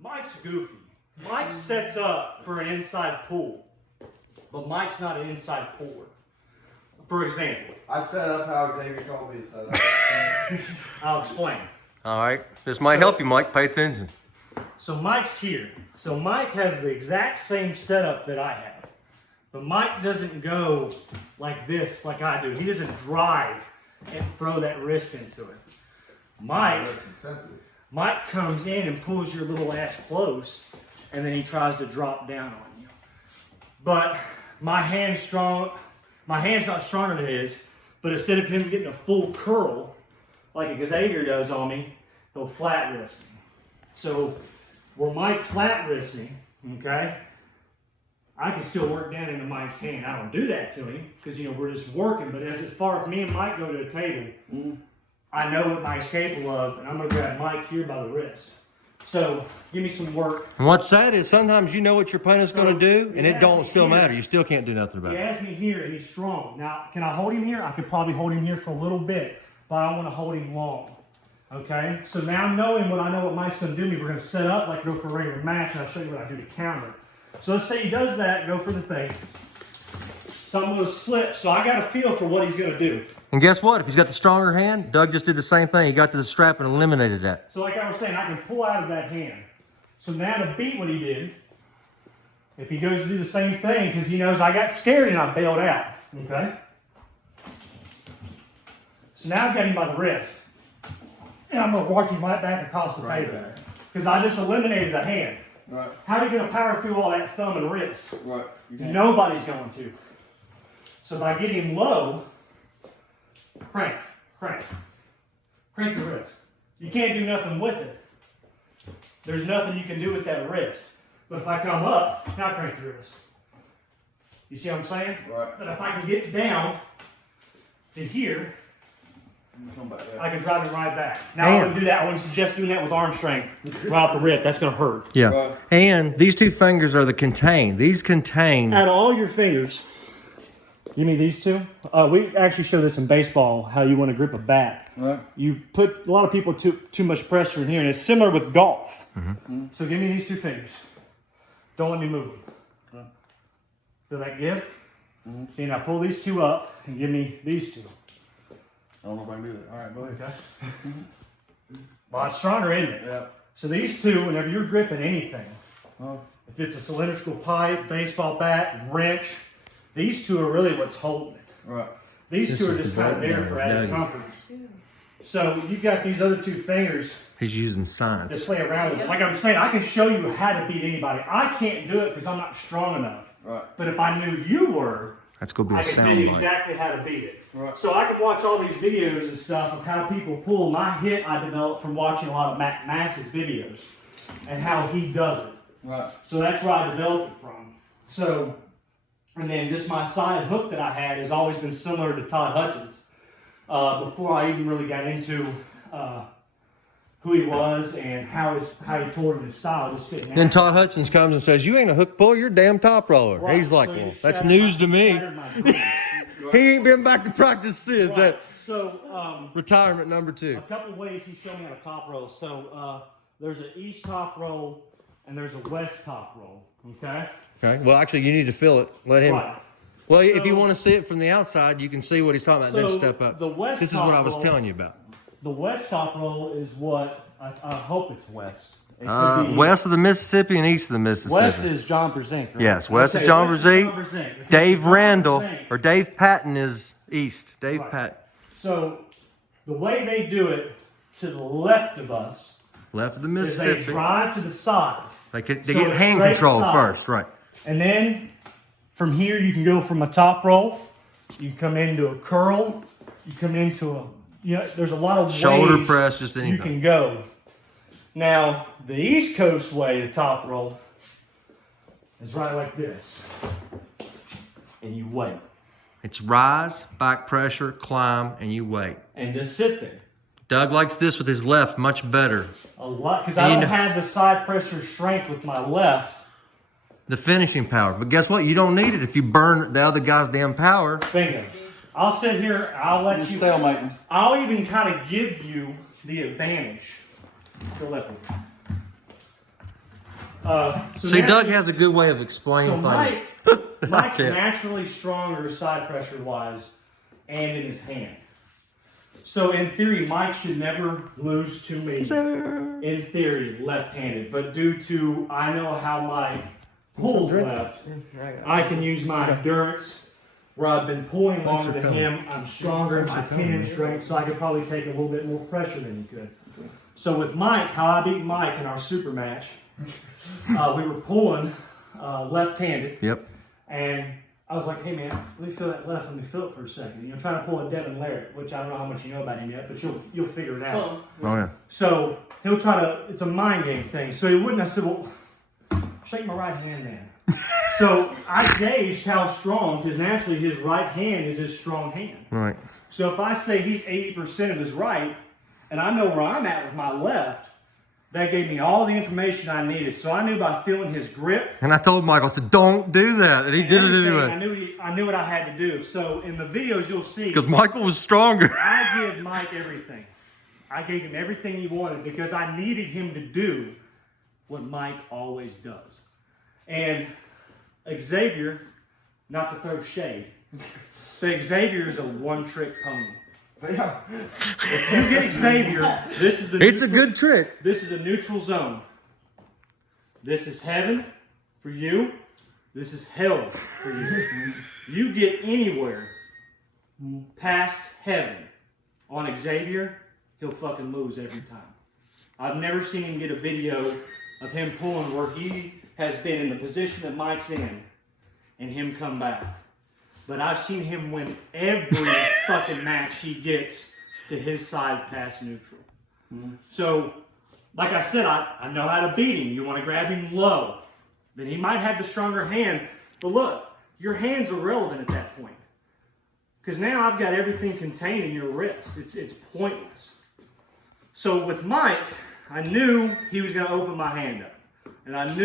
Mike's goofy. Mike sets up for an inside pull, but Mike's not an inside puller. For example, I set up how Xavier told me to set up. I'll explain. All right. This might help you, Mike. Pay attention. So Mike's here. So Mike has the exact same setup that I have. But Mike doesn't go like this like I do. He doesn't drive and throw that wrist into it. Mike comes in and pulls your little ass close, and then he tries to drop down on you. But my hand's strong. My hand's not stronger than his, but instead of him getting a full curl, like Xavier does on me, he'll flat wrist me. So where Mike flat wrists me, okay, I can still work down into Mike's hand. I don't do that to him because, we're just working. But as far as me and Mike go to a table, I know what Mike's capable of, and I'm going to grab Mike here by the wrist. So give me some work. And what's sad is sometimes you know what your opponent's going to do, and it don't still matter. You still can't do nothing about He it. has me here, and he's strong. Now, can I hold him here? I could probably hold him here for a little bit, but I don't want to hold him long. Okay? So now knowing what I know what Mike's going to do to me, we're going to set up like go for a regular match, and I'll show you what I do to counter. So let's say he does that, go for the thing. So I'm going to slip, so I got a feel for what he's going to do. And guess what? If he's got the stronger hand, Doug just did the same thing. He got to the strap and eliminated that. So like I was saying, I can pull out of that hand. So now to beat what he did, if he goes to do the same thing, because he knows I got scared and I bailed out, okay? So now I've got him by the wrist. And I'm going to walk him right back across the table. Because I just eliminated the hand. Right. How are you going to power through all that thumb and wrist? Right. Nobody's going to. So by getting low, crank the wrist. You can't do nothing with it. There's nothing you can do with that wrist. But if I come up, now crank the wrist. You see what I'm saying? Right. But if I can get down to here, Come back, yeah. I can drive it right back. Now I wouldn't do that. I wouldn't suggest doing that with arm strength right off the rip. That's going to hurt. Yeah. Right. And these two fingers are the contain. These contain. Out of all your fingers, you mean these two? We actually show this in baseball, how you want to grip a bat. Right. You put, a lot of people too much pressure in here, and it's similar with golf. So give me these two fingers. Don't let me move them. Feel that give? See, now pull these two up and give me these two. I don't know if I can do that. All right, go ahead. Okay. Well, it's stronger, isn't it? Yeah. So these two, whenever you're gripping anything, Oh. if it's a cylindrical pipe, baseball bat, wrench, these two are really what's holding it. Right. These two are just kind of there for added comfort. So you've got these other two fingers He's using that science. play around with. Like I'm saying, I can show you how to beat anybody. I can't do it because I'm not strong enough. Right. But if I knew you were, That's going to be I a can tell sound you bite. exactly how to beat it. Right. So I can watch all these videos and stuff of how people pull. My hit I developed from watching a lot of Mac Mass's videos and how he does it. Right. So that's where I developed it from. So, and then just my side hook that I had has always been similar to Todd Hutchins. Before I even really got into who he was and how he pulled in his style, just fitting Then Todd Hutchins comes and says, "You ain't a hook puller, you're a damn top roller." Right, He's like, so you "Well, that's shattered news to me." shattered my dream. He ain't been back to practice since. Right. That So, retirement number 2. a couple ways he showed me how to top roll. So, there's an east top roll and there's a west top roll. Okay? Okay. Well, actually, you need to feel it. Let him. Right. Well, if you So- want to see it from the outside, you can see what he's talking about. Then So, step up. the west This is what top I was roll- telling you about. The west top roll is what I hope it's west. It could be West of the Mississippi and east of the Mississippi. West is John Brzenk, right? Yes, west Okay, is John west Brzenk. Brzenk. Dave John Randall Brzenk. or Dave Patton is east. Dave Right. Patton. So the way they do it to the left of us Left of the is they Mississippi. drive to the side. They So get a hand straight control side. first, right? And then from here you can go from a top roll, you come into a curl, you come into a, there's a lot of Shoulder ways press, just you anything. can go. Now, the East Coast way to top roll is right like this. And you wait. It's rise, back pressure, climb, and you wait. And just sit there. Doug likes this with his left much better. A lot, because I don't And- have the side pressure strength with my left. The finishing power. But guess what? You don't need it if you burn the other guy's damn power. Bingo. I'll sit here, I'll let you, Stalemate. I'll even kind of give you the advantage. Go left. So See, now- Doug has a good way of explaining So things. Mike's can't. naturally stronger side pressure wise and in his hand. So in theory, Mike should never lose to me. In theory, left-handed. But due to I know how Mike pulls left, I can use my endurance where I've been pulling longer than him. I'm stronger in my 10-inch strength, so I could probably take a little bit more pressure than he could. So with Mike, how I beat Mike in our super match, we were pulling left-handed. Yep. And I was like, hey man, let me feel that left, let me feel it for a second. You know, trying to pull a Devin Larratt, which I don't know how much you know about him yet, but you'll figure it out. Oh yeah. So he'll try to, it's a mind game thing. So he wouldn't, I said, well, shake my right hand then. So I gauged how strong, because naturally his right hand is his strong hand. Right. So if I say he's 80% of his right, and I know where I'm at with my left, that gave me all the information I needed. So I knew by feeling his grip, And I told Michael, I said, don't do that. And he did it everything, anyway. I knew what I had to do. So in the videos you'll see, Because Michael was stronger. I give Mike everything. I gave him everything he wanted because I needed him to do what Mike always does. And Xavier, not to throw shade, but Xavier is a one-trick pony. Yeah. If you get Xavier, this is the It's a neutral- good trick. This is a neutral zone. This is heaven for you. This is hell for you. You get anywhere past heaven on Xavier, he'll fucking lose every time. I've never seen him get a video of him pulling where he has been in the position that Mike's in and him come back. But I've seen him win every fucking match he gets to his side past neutral. So, like I said, I know how to beat him. You want to grab him low. Then he might have the stronger hand. But look, your hand's irrelevant at that point. Because now I've got everything contained in your wrist. It's pointless. So with Mike, I knew he was going to open my hand up. And I knew